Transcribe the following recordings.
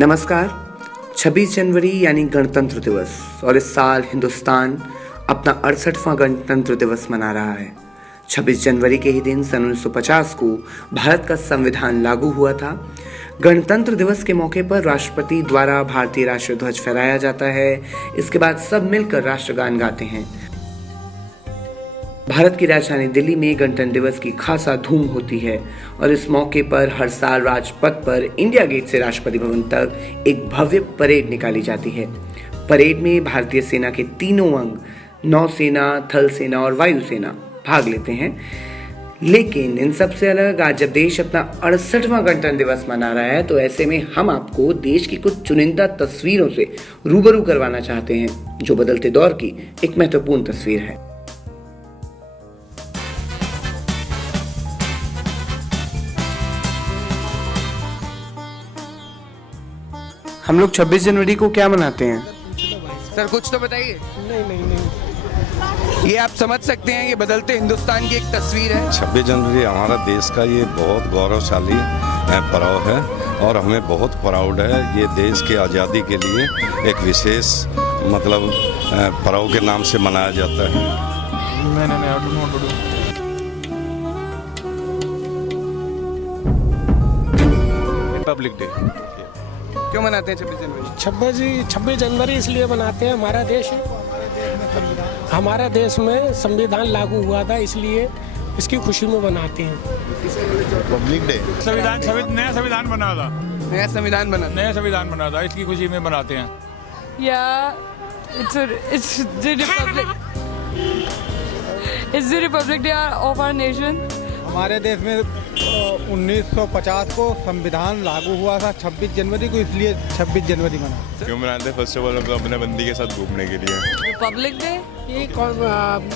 नमस्कार। 26 जनवरी यानी गणतंत्र दिवस और इस साल हिंदुस्तान अपना 68वां गणतंत्र दिवस मना रहा है। 26 जनवरी के ही दिन सन 1950 को भारत का संविधान लागू हुआ था। गणतंत्र दिवस के मौके पर राष्ट्रपति द्वारा भारतीय राष्ट्रीय ध्वज फहराया जाता है। इसके बाद सब मिलकर राष्ट्रगान गाते हैं। भारत की राजधानी दिल्ली में गणतंत्र दिवस की खासा धूम होती है और इस मौके पर हर साल राजपथ पर इंडिया गेट से राष्ट्रपति भवन तक एक भव्य परेड निकाली जाती है। परेड में भारतीय सेना के तीनों अंग नौसेना, थल सेना और वायुसेना भाग लेते हैं। लेकिन इन सबसे अलग आज जब देश अपना 68वां गणतंत्र दिवस मना रहा है, तो ऐसे में हम आपको देश की कुछ चुनिंदा तस्वीरों से रूबरू करवाना चाहते हैं, जो बदलते दौर की एक महत्वपूर्ण तस्वीर है। हम लोग 26 जनवरी को क्या मनाते हैं? सर कुछ तो बताइए। नहीं। ये आप समझ सकते हैं, ये बदलते हिंदुस्तान की एक तस्वीर है। 26 जनवरी हमारा देश का ये बहुत गौरवशाली पर्व है और हमें बहुत प्राउड है। ये देश की आज़ादी के लिए एक विशेष मतलब पर्व के नाम से मनाया जाता है। रिपब्लिक डे क्यों मनाते हैं 26 जनवरी? 26 जनवरी इसलिए मनाते हैं, हमारा देश में संविधान लागू हुआ था, इसलिए इसकी खुशी में मनाते हैं। रिपब्लिक डे नया संविधान बना था। नया संविधान बना था, इसकी खुशी में मनाते हैं। It's the Republic Day of our nation. हमारे देश में 1950 को संविधान लागू हुआ था 26 जनवरी को, इसलिए 26 जनवरी मना। क्यों मनाते हैं? फर्स्ट ऑफ ऑल हम अपने बंदी के साथ घूमने के लिए। Republic Day? ये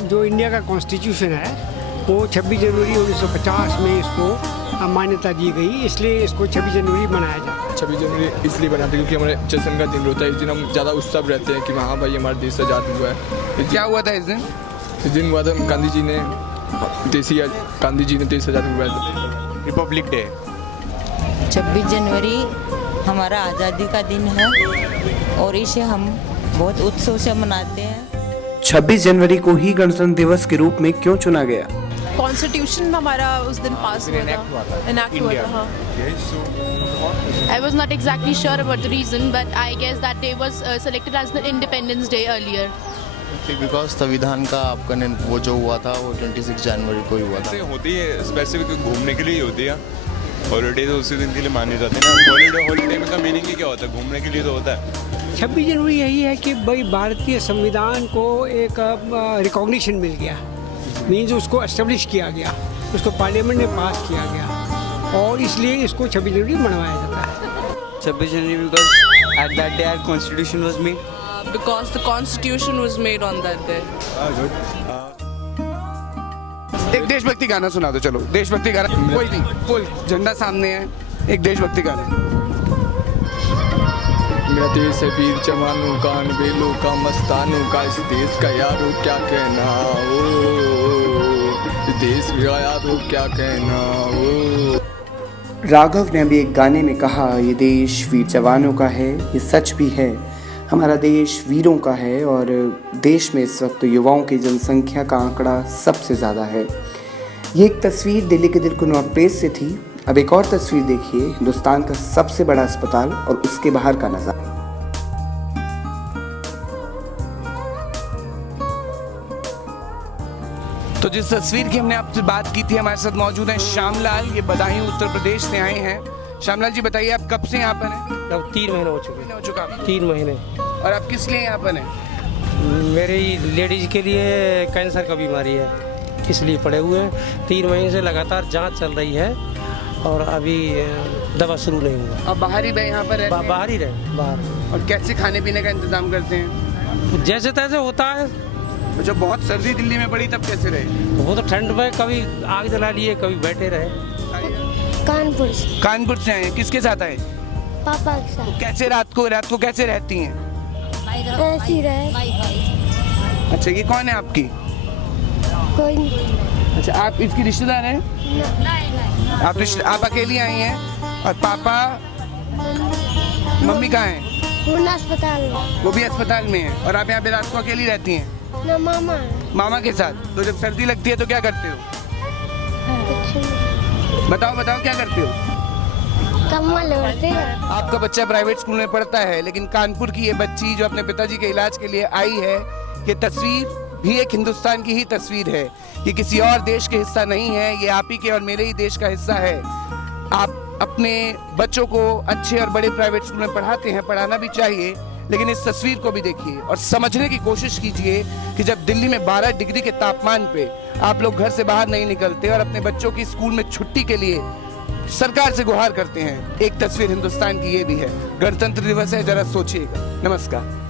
जो इंडिया का कॉन्स्टिट्यूशन है वो 26 जनवरी 1950 में इसको मान्यता दी गई, इसलिए इसको 26 जनवरी मनाया जाता है। 26 जनवरी इसलिए बनाते हैं क्योंकि हमारे जश्न का दिन होता है। इस दिन हम ज़्यादा उत्सव रहते हैं कि हाँ भाई हमारा देश आज़ाद हुआ है। क्या हुआ था इस दिन? इस दिन हुआ था गांधी जी ने देश आज़ाद हुआ है। रिपब्लिक डे 26 जनवरी हमारा आज़ादी का दिन है और इसे हम बहुत उत्सव से मनाते हैं। 26 जनवरी को ही गणतंत्र दिवस के रूप में क्यों चुना गया? कॉन्स्टिट्यूशन हमारा उस दिन पास हुआ था, इनैक्ट हुआ था। I was not exactly sure about the reason, but I guess that day was selected as the Independence Day earlier. Because संविधान का आपका वो जो हुआ था वो 26 जनवरी को ही हुआ था। होती है स्पेसिफिक घूमने के लिए होती है। हॉलीडे तो उसी दिन के लिए मानी जाती है ना। हॉलीडे में का मीनिंग ही क्या होता है? घूमने के लिए तो होता है। 26 जनवरी यही है कि भाई भारतीय संविधान को एक रिकॉग्निशन मिल गया, मीन्स उसको एस्टेब्लिश किया गया, उसको पार्लियामेंट में पास किया गया और इसलिए इसको 26 जनवरी मनाया जाता है। 26 जनवरी because at that day our constitution was made. Because the constitution was made on that day. एक देशभक्ति गाना सुना दो। चलो देशभक्ति गाना, कोई नहीं, फुल झंडा सामने है, एक देशभक्ति गाना। मेरा देश है वीर जवानों का, अनबेलों का, मस्तानों का। इस देश का यारो क्या कहना, इस देश का यारो क्या कहना। राघव ने भी एक गाने में कहा, ये देश वीर जवानों का है। ये सच भी है, हमारा देश वीरों का है और देश में इस वक्त युवाओं की जनसंख्या का आंकड़ा सबसे ज़्यादा है। ये एक तस्वीर दिल्ली के दिलकुनवा प्लेस से थी। अब एक और तस्वीर देखिए, हिंदुस्तान का सबसे बड़ा अस्पताल और उसके बाहर का नज़ारा। तो जिस तस्वीर की हमने आपसे बात की थी, हमारे साथ मौजूद हैं श्यामलाल, ये बदायूं उत्तर प्रदेश से आए हैं। श्यामलाल जी बताइए, आप कब से यहाँ पर हैं? अब 3 महीने हो चुका 3 महीने। और आप किस लिए यहाँ पर हैं? मेरी लेडीज के लिए कैंसर का बीमारी है, इसलिए पड़े हुए हैं। 3 महीने से लगातार जांच चल रही है और अभी दवा शुरू नहीं हुआ। अब बाहर ही यहाँ पर बाहर ही रहे बाहर। और कैसे खाने पीने का इंतजाम करते हैं? जैसे तैसे होता है। तो जब बहुत सर्दी दिल्ली में पड़ी तब कैसे रहे? वो तो ठंड में कभी आग जला लिए, कभी बैठे रहे। कानपुर से आए। किसके साथ आए? पापा के साथ। तो कैसे रात को कैसे रहती हैं? ऐसी रहे। अच्छा, ये कौन है आपकी? कोई नहीं। अच्छा, आप इसकी रिश्तेदार हैं? नहीं। आप अकेली आई हैं और पापा मम्मी कहाँ है? अस्पताल में। वो भी अस्पताल में है। और आप यहाँ पे रात को अकेली रहती हैं? ना मामा। मामा के साथ। तो जब सर्दी लगती है तो क्या करते हो? बताओ बताओ क्या करते हो? कम्बल ओढ़ते हैं। आपका बच्चा प्राइवेट स्कूल में पढ़ता है, लेकिन कानपुर की ये बच्ची जो अपने पिताजी के इलाज के लिए आई है, ये तस्वीर भी एक हिंदुस्तान की ही तस्वीर है। ये किसी और देश के हिस्सा नहीं है, ये आप ही के और मेरे ही देश का हिस्सा है। आप अपने बच्चों को अच्छे और बड़े प्राइवेट स्कूल में पढ़ाते हैं, पढ़ाना भी चाहिए, लेकिन इस तस्वीर को भी देखिए और समझने की कोशिश कीजिए कि जब दिल्ली में 12 डिग्री के तापमान पे आप लोग घर से बाहर नहीं निकलते और अपने बच्चों की स्कूल में छुट्टी के लिए सरकार से गुहार करते हैं। एक तस्वीर हिंदुस्तान की ये भी है। गणतंत्र दिवस है, जरा सोचिएगा। नमस्कार।